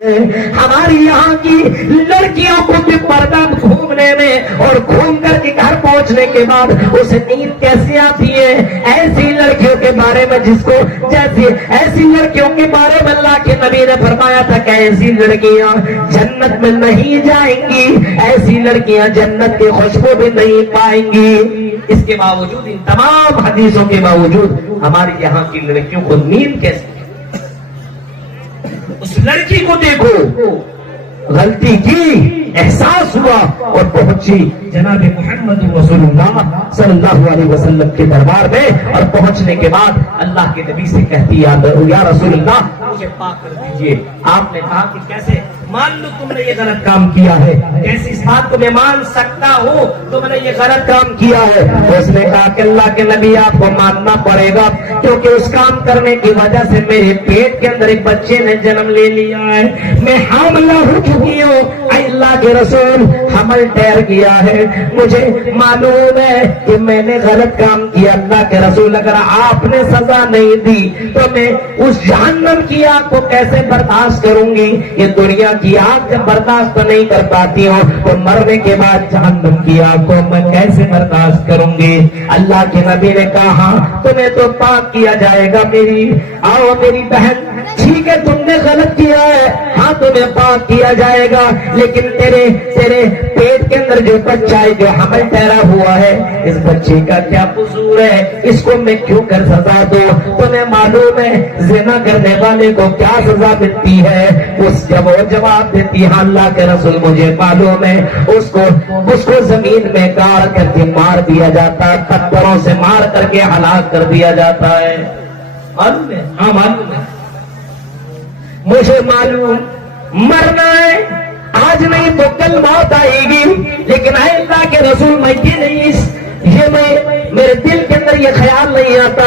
ہماری یہاں کی لڑکیوں کو بھی پردہ گھومنے میں اور گھوم کر کے گھر پہنچنے کے بعد اسے نیند کیسے آتی ہے؟ ایسی لڑکیوں کے بارے میں ایسی لڑکیوں کے بارے میں اللہ کے نبی نے فرمایا تھا کہ ایسی لڑکیاں جنت میں نہیں جائیں گی، ایسی لڑکیاں جنت کی خوشبو بھی نہیں پائیں گی۔ اس کے باوجود، ان تمام حدیثوں کے باوجود ہماری یہاں کی لڑکیوں کو نیند کیسے؟ اس لڑکی کو دیکھو، غلطی کی، احساس ہوا اور پہنچی جناب محمد رسول اللہ صلی اللہ علیہ وسلم کے دربار میں، اور پہنچنے کے بعد اللہ کے نبی سے کہتی یا رسول اللہ مجھے پاک کر دیجئے۔ آپ نے کہا کہ کیسے؟ مان لو تم نے یہ غلط کام کیا ہے، کیسی اس بات کو میں مان سکتا ہوں تم نے یہ غلط کام کیا ہے؟ اس نے کہا کہ اللہ کے نبی آپ کو ماننا پڑے گا، کیونکہ اس کام کرنے کی وجہ سے میرے پیٹ کے اندر ایک بچے نے جنم لے لیا ہے، میں حاملہ ہو چکی ہوں۔ اے اللہ کے رسول، حمل ٹھہر گیا ہے، مجھے معلوم ہے کہ میں نے غلط کام کیا۔ اللہ کے رسول، اگر آپ نے سزا نہیں دی تو میں اس جہنم کی آگ کو کیسے برداشت کروں گی؟ یہ دنیا کی آگ جب برداشت نہیں کر پاتی ہوں تو مرنے کے بعد جہنم کی آگ کو میں کیسے برداشت کروں گی؟ اللہ کے نبی نے کہا تمہیں تو پاک کیا جائے گا میری بہن، ٹھیک ہے تم نے غلط کیا ہے، ہاں تمہیں پاک کیا جائے گا، لیکن تیرے پیٹ کے اندر جو بچہ ہے، جو حمل ٹھہرا ہوا ہے، اس بچے کا کیا قصور ہے؟ اس کو میں کیوں کر سزا دوں؟ تمہیں معلوم ہے زنا کرنے والے کو کیا سزا ملتی ہے؟ جب وہ جواب دیتی ہے اللہ کے رسول مجھے معلوم ہے، اس کو زمین میں گاڑ کر کے مار دیا جاتا ہے، پتھروں سے مار کر کے ہلاک کر دیا جاتا ہے۔ معلوم ہے؟ ہاں معلوم ہے، مجھے معلوم مرنا ہے، آج نہیں تو کل موت آئے گی، لیکن اے اللہ کے رسول میں میرے دل کے اندر یہ خیال نہیں آتا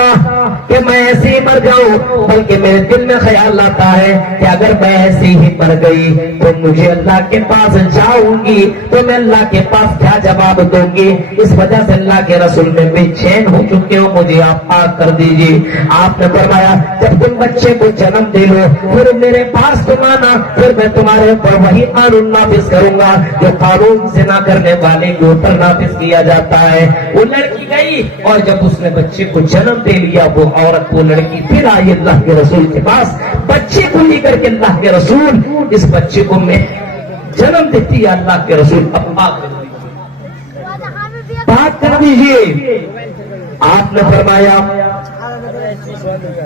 کہ میں ایسے ہی مر جاؤں، بلکہ میرے دل میں خیال آتا ہے کہ اگر میں ایسے ہی مر گئی تو مجھے اللہ کے پاس جاؤں گی تو میں اللہ کے پاس کیا جواب دوں گی؟ اس وجہ سے اللہ کے رسول میں بے چین ہو چکے ہوں، مجھے آپ پاک کر دیجیے۔ آپ نے فرمایا جب تم بچے کو جنم دے لو پھر میرے پاس تم آنا، پھر میں تمہارے اوپر وہی قانون نافذ کروں گا جو قانون زنا کرنے والے کے اوپر نافذ کیا جاتا ہے۔ وہ لڑکی گئی اور جب اس نے بچے کو جنم دے لیا، وہ عورت، وہ لڑکی پھر آئی اللہ کے رسول کے پاس بچے کو لے کر کے، اللہ کے رسول اس بچے کو میں جنم دیتی ہے، اللہ کے رسول اب پاک کر دیجیے۔ آپ نے فرمایا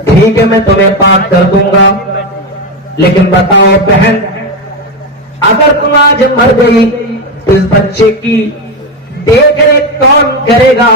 ٹھیک ہے میں تمہیں پاک کر دوں گا، لیکن بتاؤ بہن اگر تم آج مر گئی تو اس بچے کی دیکھ ریکھ کون کرے گا؟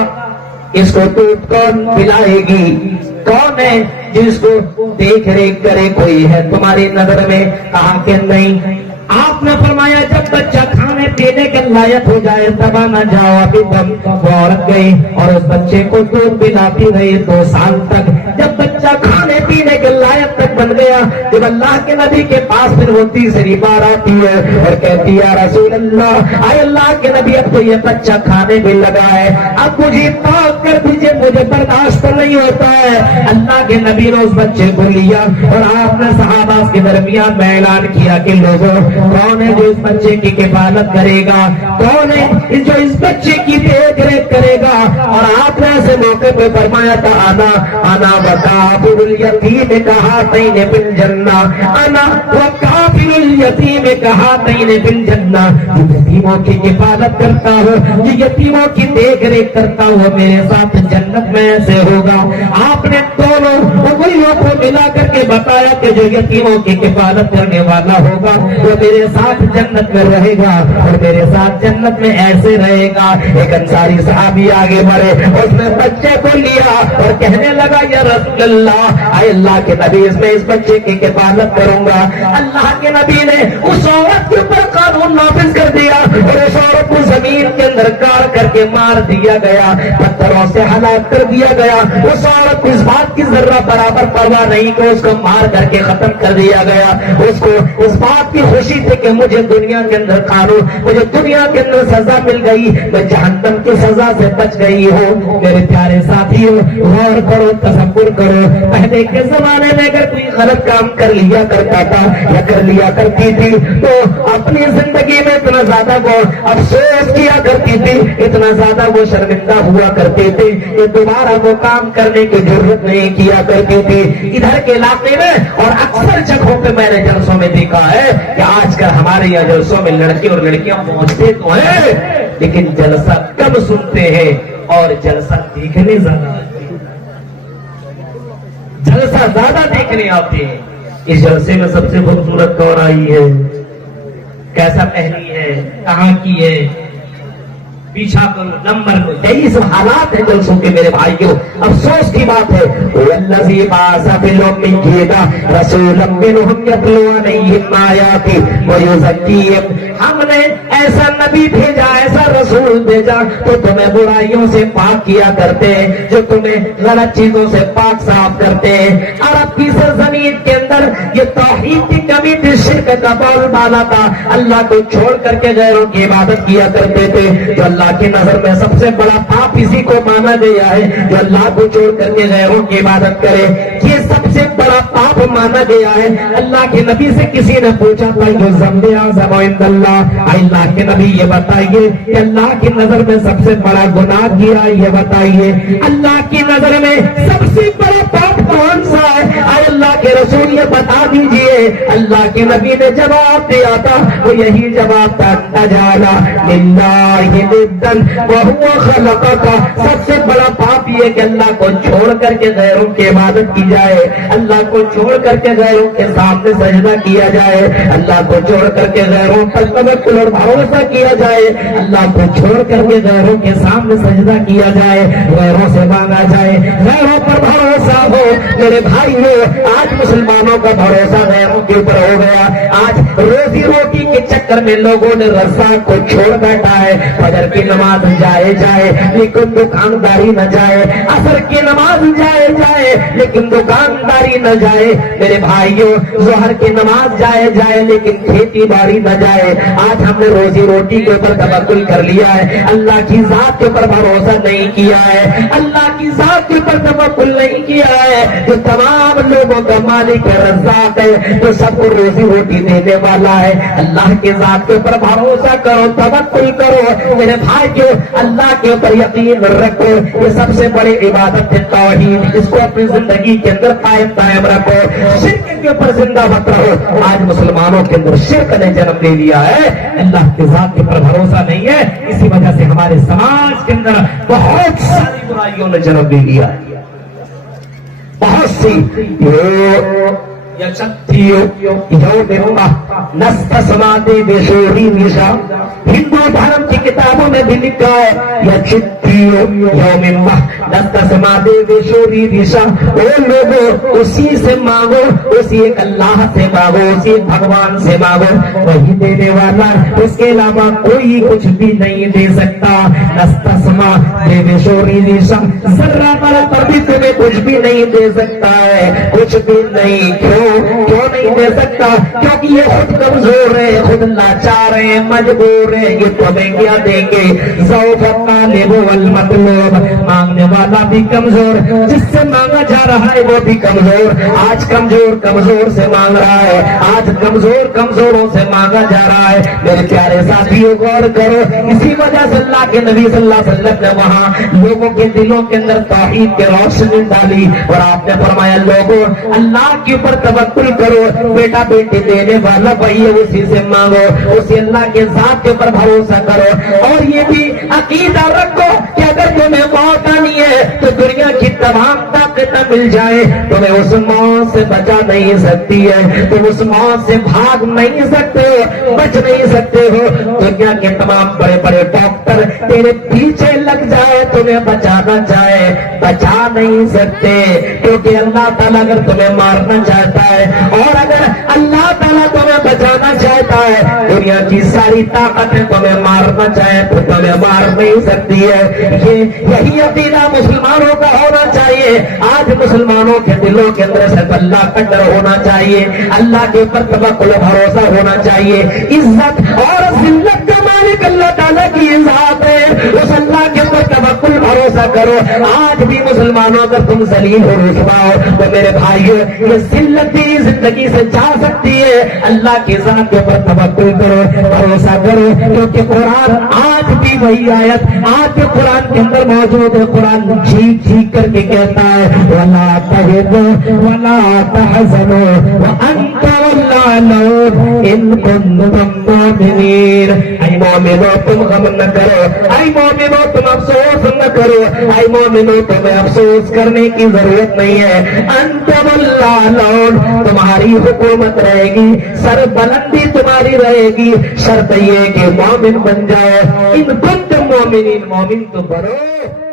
اس کو دودھ کون پلائے گی؟ کون ہے جس کو دیکھ ریکھ کرے؟ کوئی ہے تمہاری نظر میں؟ کہا کہ نہیں۔ آپ نے فرمایا جب بچہ کھانے پینے کے لائق ہو جائے تب نہ جاؤ، ابھی وہ عورت گئی اور اس بچے کو دودھ پلاتی رہی 2 سال تک۔ جب بچہ کھانے پینے کے لائق تک بن گیا، جب اللہ کے نبی کے پاس پھر وہ تیسری بار آتی ہے اور کہتی ہے رسول اللہ، اے اللہ کے نبی اب تو یہ بچہ کھانے بھی لگا ہے، اب مجھے پاک کر دیجیے، مجھے برداشت نہیں ہوتا ہے۔ اللہ کے نبی نے اس بچے کو لیا اور آپ نے صحابہ کے درمیان میں اعلان کیا کہ لوگوں کون ہے جو اس بچے کی کفالت کرے گا؟ کون ہے جو اس بچے کی دیکھ ریکھ کرے گا؟ اور آپ نے ایسے موقع پہ فرمایا تھا انا وکافل الیتیم کہاتین فی الجنہ، انا وکافل الیتیم کہاتین فی الجنہ، جو یتیموں کی کفالت کرتا ہو، جو یتیموں کی دیکھ ریکھ کرتا ہو، میرے ساتھ جنت میں ایسے ہوگا۔ آپ نے دونوں انگلیوں کو ملا کر کے بتایا کہ جو یتیموں کی کفالت کرنے والا ہوگا وہ میرے ساتھ جنت میں رہے گا اور میرے ساتھ جنت میں ایسے رہے گا۔ ایک انصاری صحابی آگے بڑھے، اس نے بچے کو لیا اور کہنے لگا یا رسول اللہ، اے اللہ کے نبی اس بچے کی کفالت کروں گا۔ اللہ کے نبی نے اس عورت کے اوپر قانون نافذ کر دیا اور اس عورت کو زمین کے اندر درکار کر کے مار دیا گیا، پتھروں سے ہلاک کر دیا گیا. اس عورت اس بات کی ذرہ برابر پرواہ نہیں کہ اس کو مار کر کے ختم کر دیا گیا. اس کو اس بات کی خوشی تھی کہ مجھے دنیا کے اندر قانون، مجھے دنیا کے اندر سزا مل گئی، میں جہنم کی سزا سے بچ گئی ہوں. میرے پیارے ساتھیوں، غور کرو، تصور کرو، پہلے کے زمانے میں اگر کوئی غلط کام کر لیا کرتا تھا یا کر لیا کرتی تھی تو اپنی زندگی میں اتنا زیادہ وہ افسوس کیا کرتی تھی، اتنا زیادہ وہ شرمندہ ہوا کرتے تھے کہ دوبارہ وہ کام کرنے کی ضرورت نہیں کیا کرتی تھی. ادھر کے علاقے میں اور اکثر جگہوں پہ میں نے جلسوں میں دیکھا ہے کہ آج کل ہمارے یہاں جلسوں میں لڑکے اور لڑکیاں پہنچتے تو ہیں لیکن جلسہ کم سنتے ہیں اور جلسہ دیکھنے زیادہ آتے ہیں. جلسہ زیادہ دیکھنے آتے ہیں. اس جلسے میں سب سے خوبصورت کون آئی ہے، کیسا پہنی ہے، کہاں کی ہے، پیچھا کرو نمبر کو. یہی سب حالات ہیں جلسوں کے میرے بھائیوں. افسوس کی بات ہے والذی بعث فی الامیین رسولا منھم یتلو علیہم آیاتہ ویزکیہم. ہم نے ایسا نبی بھیجا، ایسا رسول بھیجا تو تمہیں برائیوں سے پاک کیا کرتے ہیں، جو تمہیں غلط چیزوں سے پاک صاف کرتے ہیں. عرب کی سرزمین کے اندر یہ توحید کی کمی تھی، شرک کا بول بالا تھا. اللہ کو چھوڑ کر کے غیروں کی عبادت کیا کرتے تھے. جو اللہ کی نظر میں سب سے بڑا پاپ اسی کو مانا گیا ہے جو اللہ کو چھوڑ کر کے غیروں کی عبادت کرے. یہ سب سے بڑا پاپ مانا گیا ہے. اللہ کے نبی سے کسی نے پوچھا تھا جو ذنب اعظم عند اللہ، اللہ کے نبی یہ بتائیے کہ اللہ کی نظر میں سب سے بڑا گناہ کیا، یہ بتائیے اللہ کی نظر میں سب سے بڑا پاپ کون سا ہے؟ اے اللہ کے رسول یہ بتا دیجئے. اللہ کے نبی نے جواب دیا تھا، وہ یہی جواب تھا تجعل للہ ندا وہو خلقک. سب سے بڑا پاپ یہ کہ اللہ کو چھوڑ کر کے غیروں کی عبادت کی جائے، اللہ کو چھوڑ کر کے غیروں کے سامنے سجدہ کیا جائے، اللہ کو چھوڑ کر کے غیروں پر توکل اور بھروسہ کیا جائے، اللہ کو چھوڑ کر کے غیروں کے سامنے سجدہ کیا جائے، غیروں سے مانگا جائے، غیروں پر بھروسہ ہو. میرے بھائیو، آج مسلمانوں کا بھروسہ غیروں کے اوپر ہو گیا. آج روزی روٹی کے چکر میں لوگوں نے رزاق کو چھوڑ بیٹھا ہے. فجر کی نماز جائے لیکن دکانداری نہ جائے، عصر کی نماز جائے لیکن دکانداری نہ جائے. میرے بھائیوں، ظہر کی نماز جائے لیکن کھیتی باڑی نہ جائے. آج ہم نے روزی روٹی کے اوپر توکل کر لیا ہے، اللہ کی ذات کے اوپر بھروسہ نہیں کیا ہے، اللہ کی ذات کے اوپر توکل نہیں کیا ہے. جو تمام لوگوں کا مالک رزاق ہے، جو سب کو روزی روٹی دینے والا ہے، اللہ کی ذات کے اوپر بھروسہ کرو، توکل کرو. میرے بھائیو، اللہ کے اوپر یقین رکھو. یہ سب سے بڑی عبادت ہے توحید. اس کو اپنی زندگی کے اندر قائم رکھو. شرک کے اوپر زندہ مت رہو. آج مسلمانوں کے اندر شرک نے جنم لے لیا ہے، اللہ کی ذات کے اوپر بھروسہ نہیں ہے. اسی وجہ سے ہمارے سماج کے اندر بہت ساری برائیوں نے جنم لے لیا، بہت سی. ہندو دھرم کی کتابوں میں بھی لکھا ہے لوگوں اسی سے مانگو، اسی ایک اللہ سے مانگو، اسی ایک بھگوان سے مانگو، وہی دینے والا، اس کے علاوہ کوئی کچھ بھی نہیں دے سکتا. نستسما دیویشوری دیشا، ذرہ برابر بھی تمہیں کچھ بھی نہیں دے سکتا ہے، کچھ بھی نہیں. کیوں نہیں دے سکتا؟ کیونکہ یہ خود کمزور ہے، خود لاچار ہے، مجبور ہے. یہ تمہیں کیا دیں گے؟ ذوق الطالب والمطلوب، مانگنے والا بھی کمزور، جس سے مانگا جا رہا ہے وہ بھی کمزور. آج کمزور سے مانگ رہا ہے، آج کمزوروں سے مانگا جا رہا ہے. میرے پیارے ساتھیوں، غور کرو. اسی وجہ سے اللہ کے نبی صلی اللہ علیہ وسلم نے وہاں لوگوں کے دلوں کے اندر توحید کی روشنی ڈالی اور آپ نے فرمایا لوگوں اللہ کے اوپر توکل کرو، بیٹا بیٹی دینے والا وہی ہے، اسی سے مانگو، اسی اللہ کے ذات کے اوپر بھروسہ کرو. اور یہ بھی عقیدہ رکھو کہ اگر تمہیں موت آنی ہے تو دنیا کی تمام طاقتیں مل جائے، تمہیں اس موت سے بچا نہیں سکتی ہے، تم اس موت سے بھاگ نہیں سکتے ہو، بچ نہیں سکتے ہو. دنیا کے تمام بڑے بڑے ڈاکٹر تیرے پیچھے لگ جائے، تمہیں بچانا چاہے، بچا نہیں سکتے، کیونکہ اللہ تعالیٰ اگر تمہیں مارنا چاہتا ہے اور اگر اللہ تعالیٰ تمہیں بچانا چاہتا ہے دنیا کی ساری طاقتیں تمہیں مارنا چاہے تو تمہیں مار نہیں سکتی ہے. یہی عقیدہ مسلمانوں کا ہونا چاہیے. آج مسلمانوں کے دلوں کے اندر صرف اللہ کا ڈر ہونا چاہیے, اللہ کے اوپر توکل بھروسہ ہونا چاہیے. عزت اور ذلت کا مالک اللہ تعالیٰ کی ذات ہے, اس اللہ کے اوپر توکل بھروسہ کرو. آج بھی مسلمانوں اگر تم ذلیل ہو رسوا ہو تو میرے بھائیو یہ ذلت بھی زندگی سے جا سکتی ہے. اللہ کی ذات کے اوپر توکل کرو, بھروسہ کرو, کیونکہ قرآن آج بھی وہی آیت آج کے قرآن کے اندر موجود ہے. قرآن جھیک جھیک کر کے کہتا ہے وَلَا تَهِنُوا وَلَا تَحْزَنُوا وَأَنتُمُ الْأَعْلَوْنَ إِن كُنتُم مُّؤْمِنِينَ. اے مومنو تم غم نہ کرو, اے مومنو تم افسوس نہ کرو, اے مومنو تمہیں افسوس کرنے کی ضرورت نہیں ہے. انتم الأعلون, تمہاری حکومت رہے گی, سر بلندی تمہاری رہے گی. شرط یہ کہ مومن بن جاؤ. ان کنتم مومنین, مومن تو بنو.